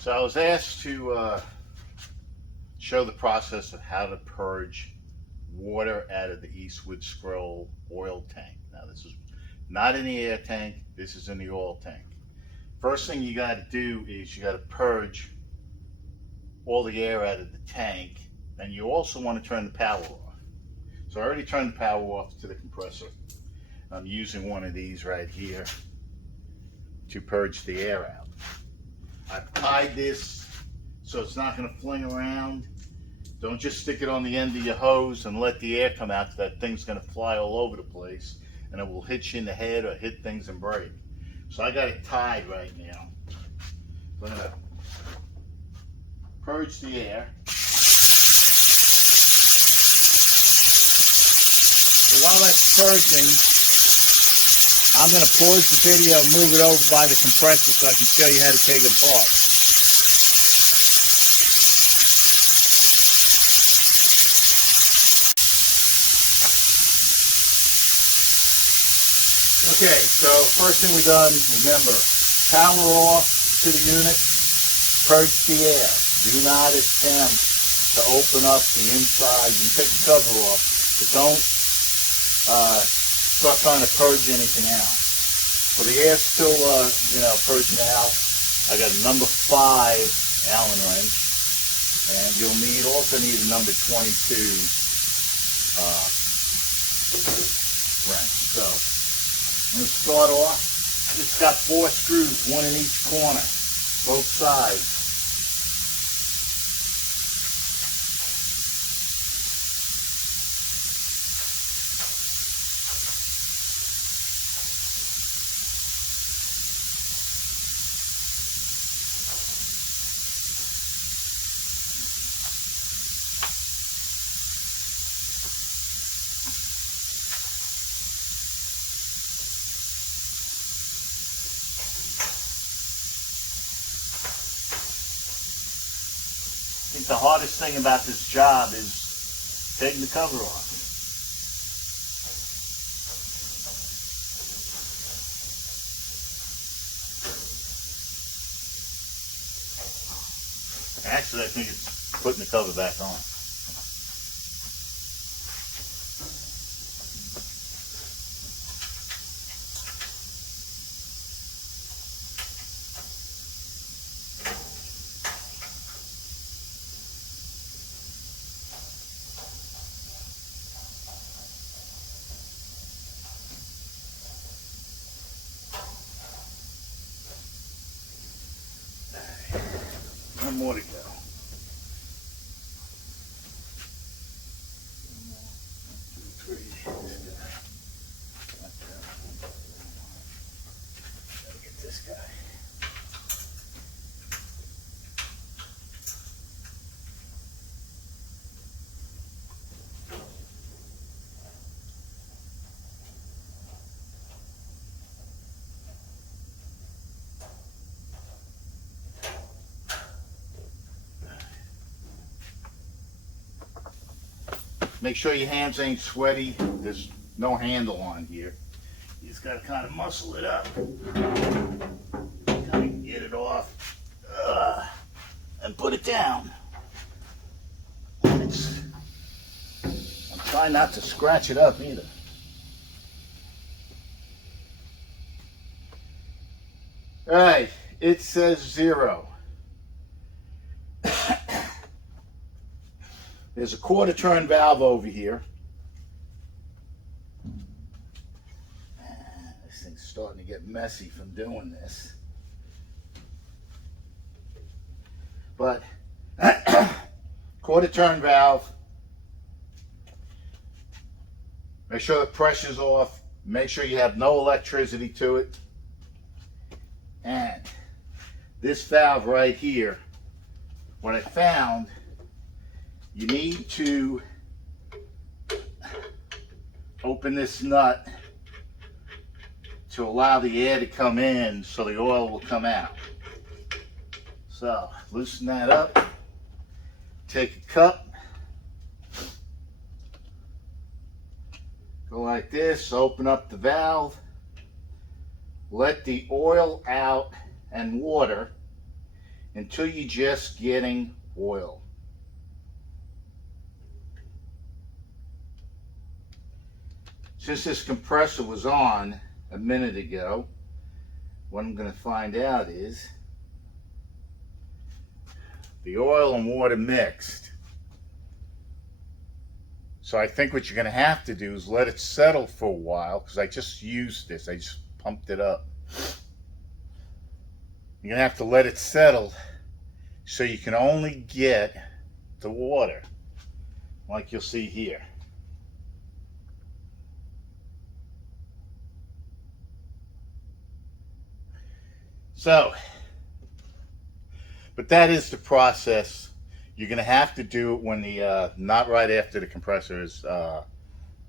So I was asked to show the process of how to purge water out of the Eastwood Scroll oil tank. Now this is not in the air tank, this is in the oil tank. First thing you got to do is you got to purge all the air out of the tank, and you also want to turn the power off. So I already turned the power off to the compressor. I'm using one of these right here to purge the air out. I've tied this so it's not going to fling around. Don't just stick it on the end of your hose and let the air come out. That thing's going to fly all over the place and it will hit you in the head or hit things and break. So I got it tied right now. So I'm going to purge the air. So while that's purging, I'm going to pause the video and move it over by the compressor so I can show you how to take it apart. Okay, so first thing we done, remember, power off to the unit, purge the air. Do not attempt to open up the inside. You take the cover off, but don't start trying to purge anything out. So the air's still, purging out. I got a number 5 Allen wrench, and you'll also need a number 22 wrench. So I'm going to start off. It's got 4 screws, 1 in each corner, both sides. I think the hardest thing about this job is taking the cover off. Actually, I think it's putting the cover back on. One more to go. Get this guy. Make sure your hands ain't sweaty. There's no handle on here. You just gotta kind of muscle it up. Kind of get it off. And put it down. I'm trying not to scratch it up either. Alright, it says 0. There's a quarter turn valve over here. This thing's starting to get messy from doing this. But quarter turn valve. Make sure the pressure's off. Make sure you have no electricity to it. And this valve right here, what I found, you need to open this nut to allow the air to come in so the oil will come out. So loosen that up, take a cup, go like this, open up the valve, let the oil out and water until you're just getting oil. Since this compressor was on a minute ago, what I'm going to find out is the oil and water mixed. So I think what you're going to have to do is let it settle for a while, because I just used this. I just pumped it up. You're going to have to let it settle so you can only get the water, like you'll see here. So, but that is the process. You're going to have to do it when the, not right after the compressor is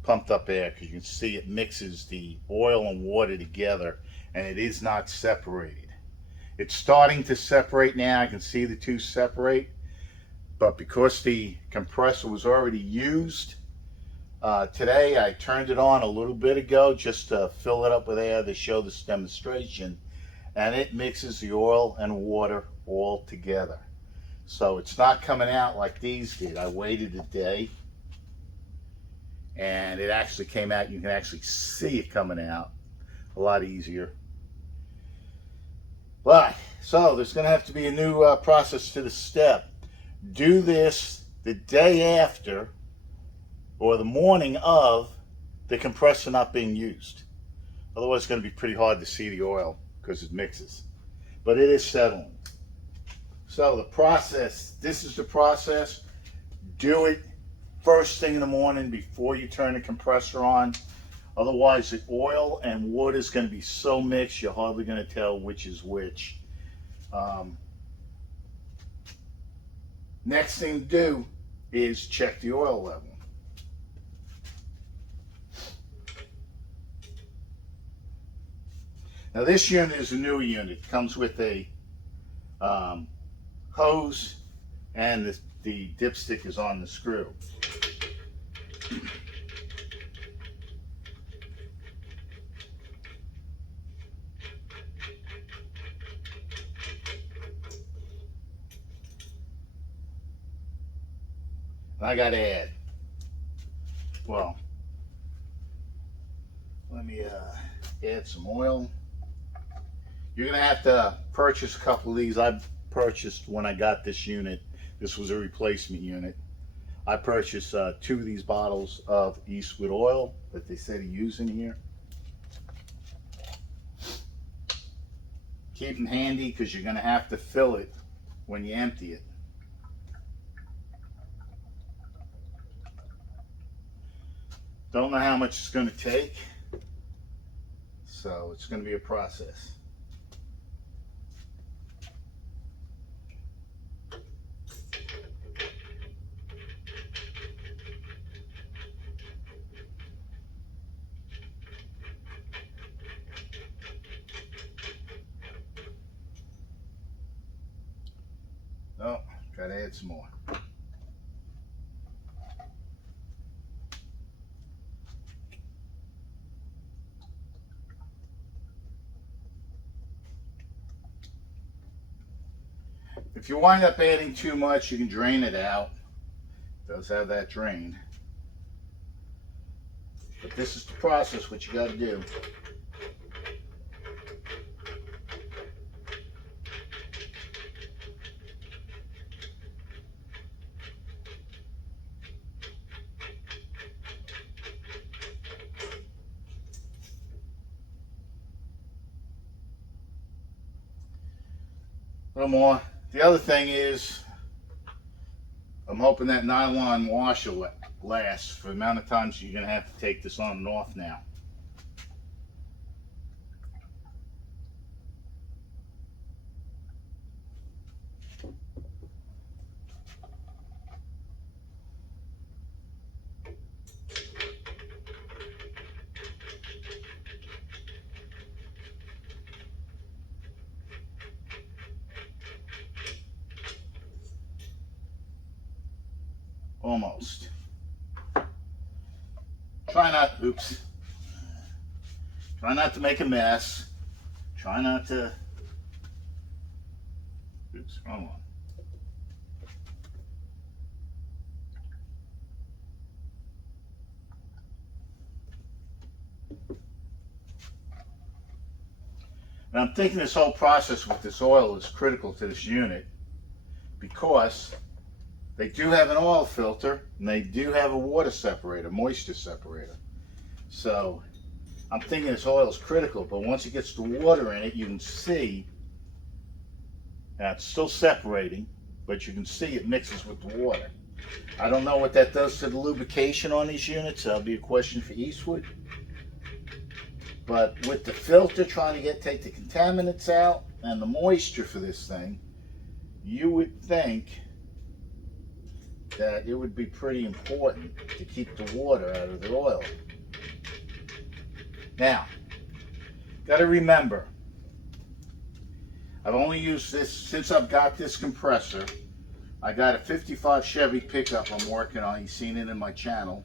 pumped up air, because you can see it mixes the oil and water together and it is not separated. It's starting to separate now. I can see the two separate, but because the compressor was already used today, I turned it on a little bit ago just to fill it up with air to show this demonstration, and it mixes the oil and water all together. So it's not coming out like these did. I waited a day and it actually came out. You can actually see it coming out a lot easier. But, so there's going to have to be a new process to the step. Do this the day after or the morning of the compressor not being used. Otherwise it's going to be pretty hard to see the oil because it mixes. But it is settling. So the process, this is the process. Do it first thing in the morning before you turn the compressor on. Otherwise the oil and water is going to be so mixed you're hardly going to tell which is which. Next thing to do is check the oil level. Now this unit is a new unit. It comes with a hose, and the dipstick is on the screw. And I got to add, well, let me add some oil. You're going to have to purchase a couple of these. I purchased when I got this unit. This was a replacement unit. I purchased 2 of these bottles of Eastwood oil that they say to use in here. Keep them handy because you're going to have to fill it when you empty it. Don't know how much it's going to take, so it's going to be a process. Oh, gotta add some more. If you wind up adding too much, you can drain it out. It does have that drain. But this is the process, what you gotta do. A little more. The other thing is, I'm hoping that nylon washer lasts for the amount of times you're going to have to take this on and off now. Almost. Try not to make a mess. Try not to Oops, wrong one. And I'm thinking this whole process with this oil is critical to this unit because they do have an oil filter and they do have a water separator, moisture separator. So I'm thinking this oil is critical, but once it gets the water in it, you can see that it's still separating, but you can see it mixes with the water. I don't know what that does to the lubrication on these units. That'll be a question for Eastwood. But with the filter trying to take the contaminants out and the moisture for this thing, you would think that it would be pretty important to keep the water out of the oil. Now, got to remember, I've only used this since I've got this compressor. I got a 55 Chevy pickup I'm working on. You've seen it in my channel.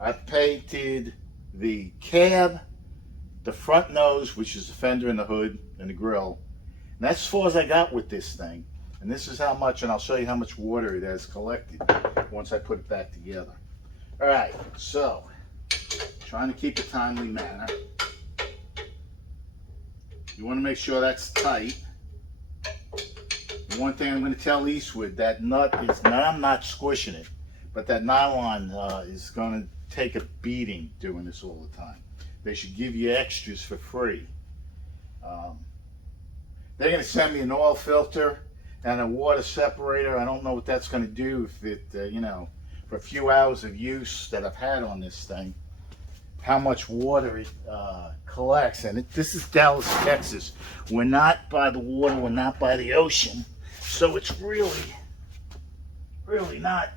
I've painted the cab, the front nose, which is the fender and the hood and the grill. And that's as far as I got with this thing. And this is how much, and I'll show you how much water it has collected once I put it back together. All right, so trying to keep a timely manner. You want to make sure that's tight. One thing I'm going to tell Eastwood, that nut is not, I'm not squishing it, but that nylon is going to take a beating doing this all the time. They should give you extras for free. They're going to send me an oil filter and a water separator. I don't know what that's going to do if it, you know, for a few hours of use that I've had on this thing, how much water it collects. And this is Dallas, Texas. We're not by the water, we're not by the ocean. So it's really not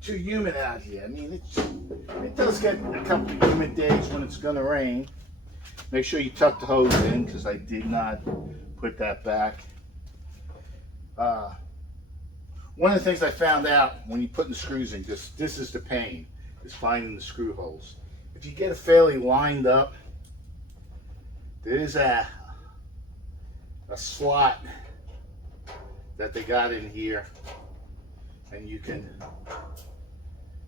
too humid out here. I mean, it does get a couple of humid days when it's going to rain. Make sure you tuck the hose in because I did not put that back. One of the things I found out when you put the screws in, this is the pain, is finding the screw holes. If you get it fairly lined up, there's a slot that they got in here, and you can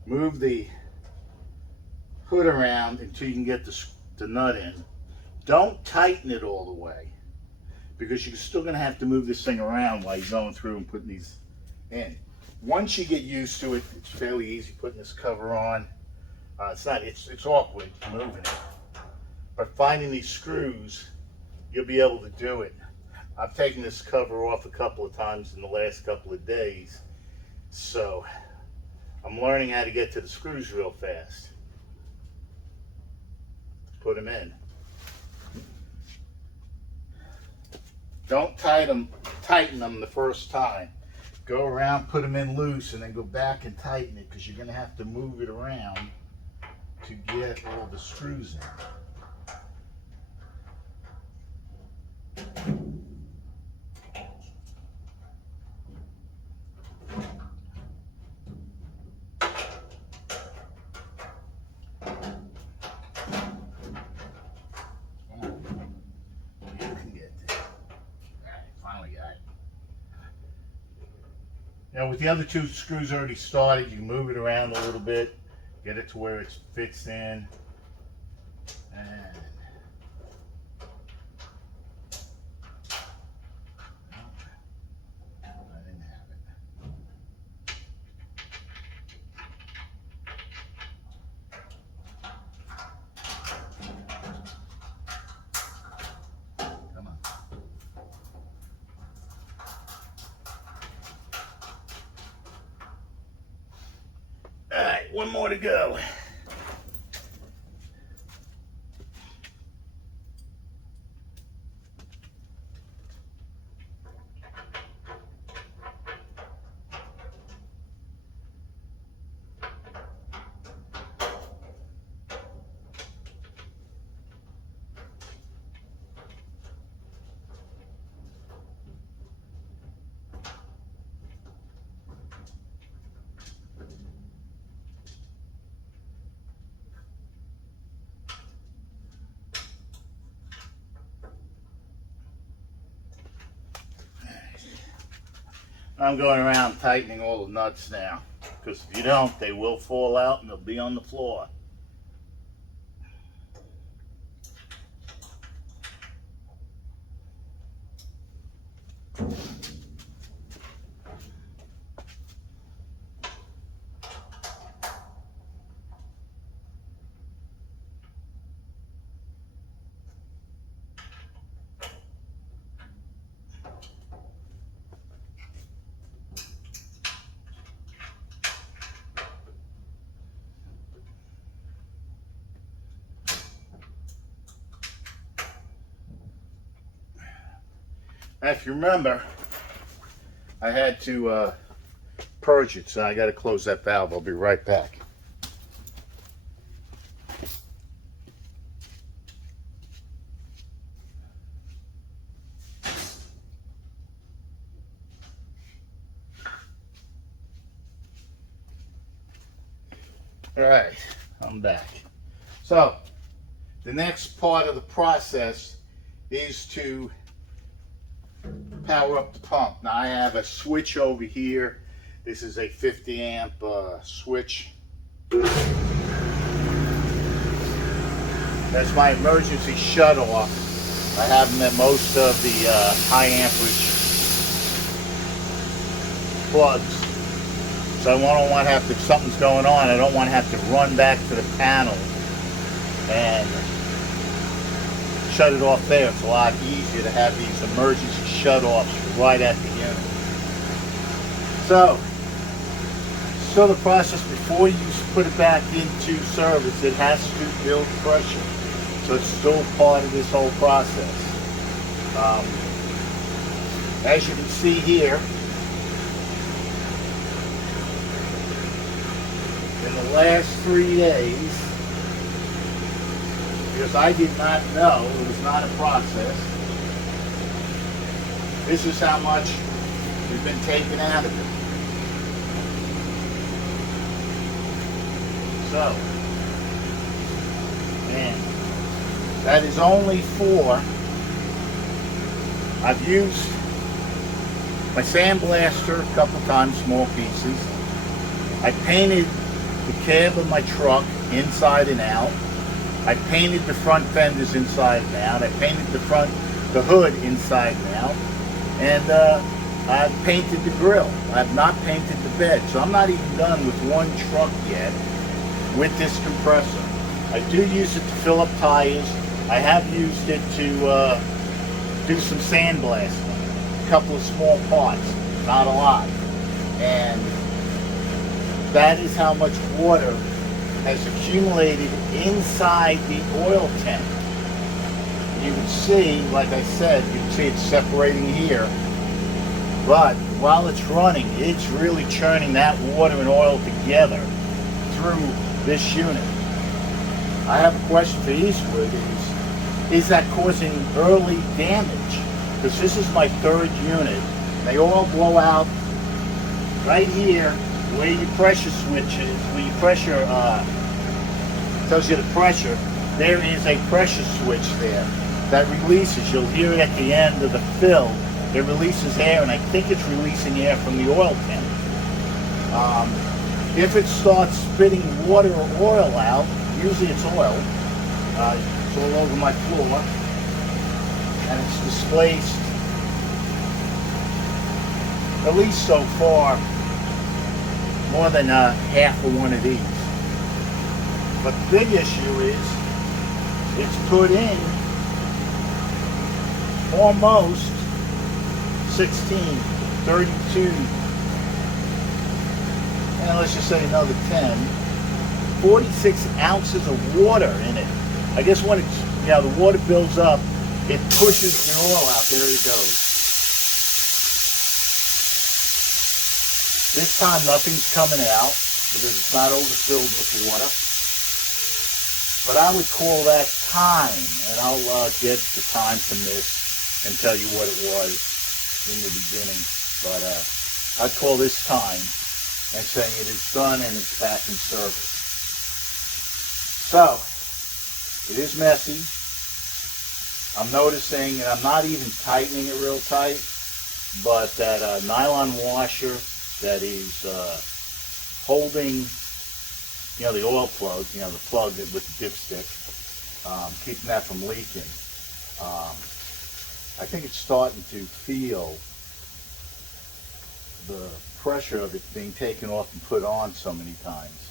move the hood around until you can get the nut in. Don't tighten it all the way, because you're still going to have to move this thing around while you're going through and putting these in. Once you get used to it, it's fairly easy putting this cover on. It's awkward moving it, but finding these screws, you'll be able to do it. I've taken this cover off a couple of times in the last couple of days, so I'm learning how to get to the screws real fast. Put them in. Don't tighten them the first time. Go around, put them in loose, and then go back and tighten it, because you're going to have to move it around to get all the screws in. Now with the other two screws already started, you can move it around a little bit, get it to where it fits in, and I didn't have it. Come on. All right, one more to go. I'm going around tightening all the nuts now, because if you don't, they will fall out and they'll be on the floor. Now, if you remember, I had to purge it, so I got to close that valve. I'll be right back. All right, I'm back. So, the next part of the process is to power up the pump. Now I have a switch over here. This is a 50 amp switch. That's my emergency shut off. I have them at most of the high amperage plugs. So I don't want to have to, if something's going on, I don't want to have to run back to the panel and shut it off there. It's a lot easier to have these emergency shut-offs right at the unit. So the process before you put it back into service, it has to build pressure. So it's still part of this whole process. As you can see here, in the last 3 days, because I did not know, it was not a process, this is how much has been taken out of it. So, and that is only for, I've used my sandblaster a couple times, small pieces. I painted the cab of my truck inside and out. I painted the front fenders inside and out. I painted the hood inside and out. And I've painted the grill. I've not painted the bed. So I'm not even done with one truck yet with this compressor. I do use it to fill up tires. I have used it to do some sandblasting. A couple of small parts, not a lot. And that is how much water has accumulated inside the oil tank. You can see, like I said, you can see it's separating here, but while it's running, it's really churning that water and oil together through this unit. I have a question for Eastwood, is that causing early damage? Because this is my 3rd unit. They all blow out right here where your pressure switch is, where your pressure tells you the pressure. There is a pressure switch there that releases. You'll hear it at the end of the fill. It releases air, and I think it's releasing air from the oil tank. If it starts spitting water or oil out, usually it's oil. It's all over my floor, and it's displaced, at least so far, more than half of one of these. But the big issue is it's put in almost 16, 32, and let's just say another 10, 46 ounces of water in it. I guess when it's, the water builds up, it pushes the oil out. There it goes. This time nothing's coming out because it's not overfilled with water. But I would call that time, and I'll get the time from this and tell you what it was in the beginning. But I'd call this time and saying it is done and it's back in service. So, it is messy. I'm noticing, and I'm not even tightening it real tight. but that nylon washer that is holding, you know, the oil plug, you know, the plug with the dipstick, keeping that from leaking. I think it's starting to feel the pressure of it being taken off and put on so many times.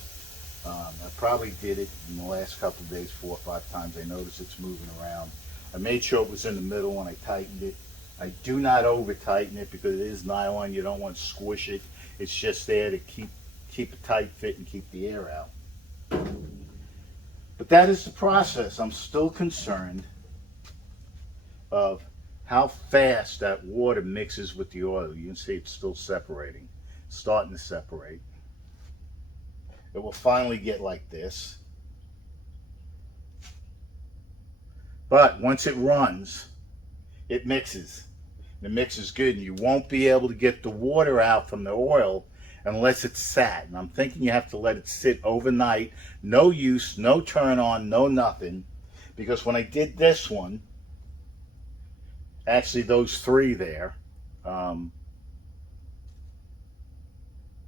I probably did it in the last couple of days 4 or 5 times. I noticed it's moving around. I made sure it was in the middle when I tightened it. I do not over tighten it because it is nylon. You don't want to squish it. It's just there to keep a tight fit and keep the air out. But that is the process. I'm still concerned of how fast that water mixes with the oil. You can see it's still separating, starting to separate. It will finally get like this. But once it runs, it mixes. The mix is good, and you won't be able to get the water out from the oil unless it's sat. And I'm thinking you have to let it sit overnight. No use, no turn on, no nothing. Because when I did this one, actually those 3 there,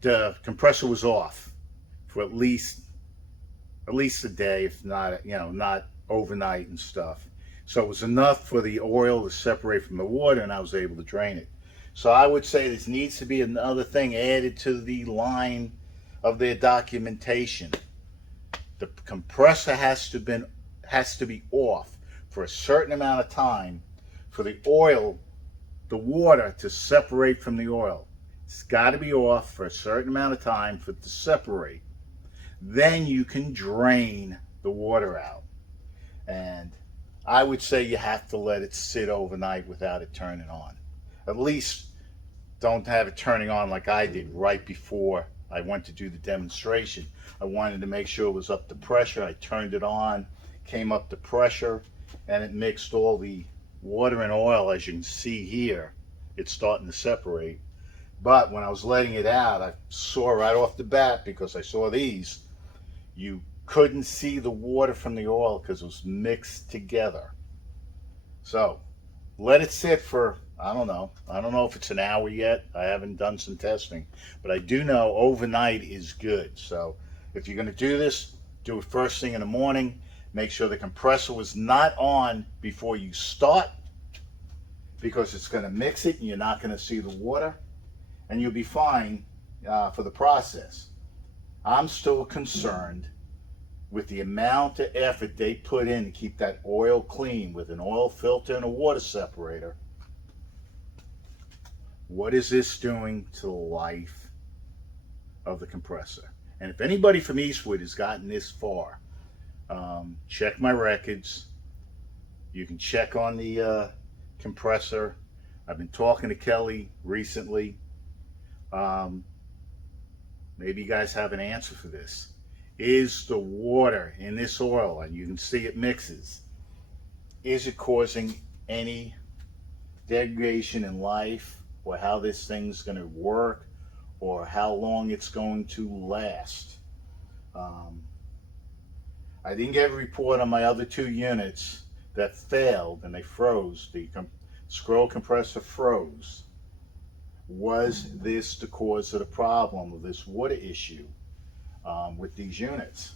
the compressor was off for at least a day, if not, you know, not overnight and stuff. So it was enough for the oil to separate from the water, and I was able to drain it. So I would say this needs to be another thing added to the line of their documentation. The compressor has to be off for a certain amount of time for the water to separate from the oil. It's got to be off for a certain amount of time for it to separate. Then you can drain the water out. And I would say you have to let it sit overnight without it turning on. At least don't have it turning on like I did right before I went to do the demonstration. I wanted to make sure it was up to pressure. I turned it on, came up to pressure, and it mixed all the water and oil. As you can see here, it's starting to separate. But when I was letting it out, I saw right off the bat, because I saw these, you couldn't see the water from the oil because it was mixed together. So let it sit for, I don't know if it's an hour yet. I haven't done some testing, but I do know overnight is good. So if you're going to do this, do it first thing in the morning. Make sure the compressor was not on before you start, because it's going to mix it and you're not going to see the water, and you'll be fine for the process. I'm still concerned with the amount of effort they put in to keep that oil clean with an oil filter and a water separator. What is this doing to the life of the compressor? And if anybody from Eastwood has gotten this far, check my records. You can check on the compressor. I've been talking to Kelly recently. Maybe you guys have an answer for this. Is the water in this oil, and you can see it mixes, is it causing any degradation in life, or how this thing's going to work, or how long it's going to last? I didn't get a report on my other 2 units that failed and they froze. The scroll compressor froze. Was this the cause of the problem of this water issue with these units?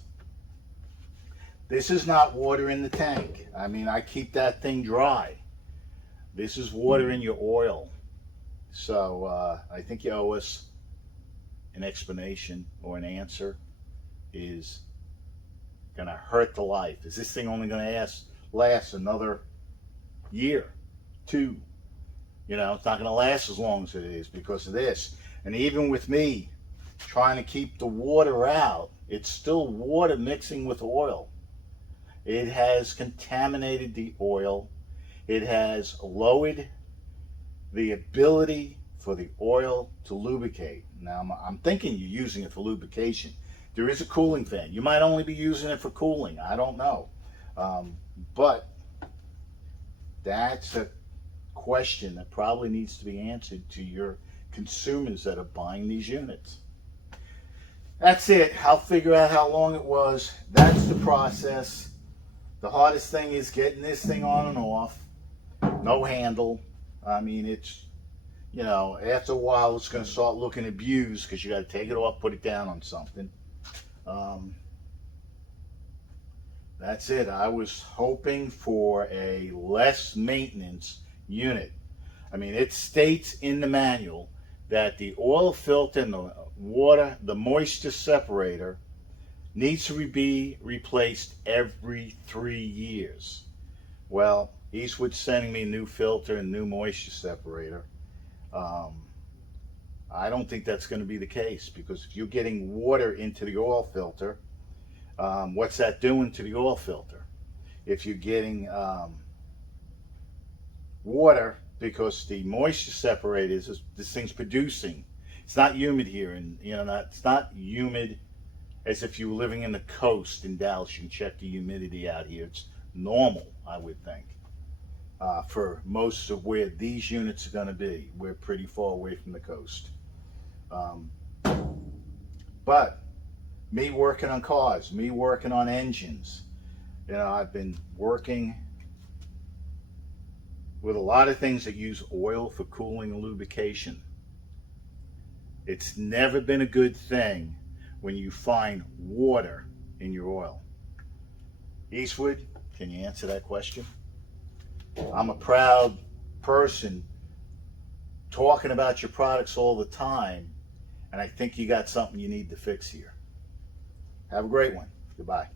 This is not water in the tank. I mean, I keep that thing dry. This is water in your oil. So I think you owe us an explanation or an answer. Is going to hurt the life? Is this thing only going to last another year, 2? You know, it's not going to last as long as it is because of this. And even with me trying to keep the water out, it's still water mixing with oil. It has contaminated the oil. It has lowered the ability for the oil to lubricate. Now, I'm thinking you're using it for lubrication. There is a cooling fan. You might only be using it for cooling. I don't know. But that's a question that probably needs to be answered to your consumers that are buying these units. That's it. I'll figure out how long it was. That's the process. The hardest thing is getting this thing on and off. No handle. I mean, it's you know, after a while it's going to start looking abused because you got to take it off, put it down on something. Um, that's it. I was hoping for a less maintenance unit. I mean, it states in the manual that the oil filter and the water, the moisture separator, needs to be replaced every 3 years. Well, Eastwood's sending me a new filter and new moisture separator. Um, I don't think that's going to be the case, because if you're getting water into the oil filter, what's that doing to the oil filter? If you're getting water, because the moisture separator is this thing's producing. It's not humid here, and you know, it's not humid as if you were living in the coast in Dallas. You can check the humidity out here. It's normal, I would think, for most of where these units are going to be. We're pretty far away from the coast. Um, but me working on cars, me working on engines, you know, I've been working with a lot of things that use oil for cooling and lubrication. It's never been a good thing when you find water in your oil. Eastwood, can you answer that question? I'm a proud person talking about your products all the time, and I think you got something you need to fix here. Have a great one. Goodbye.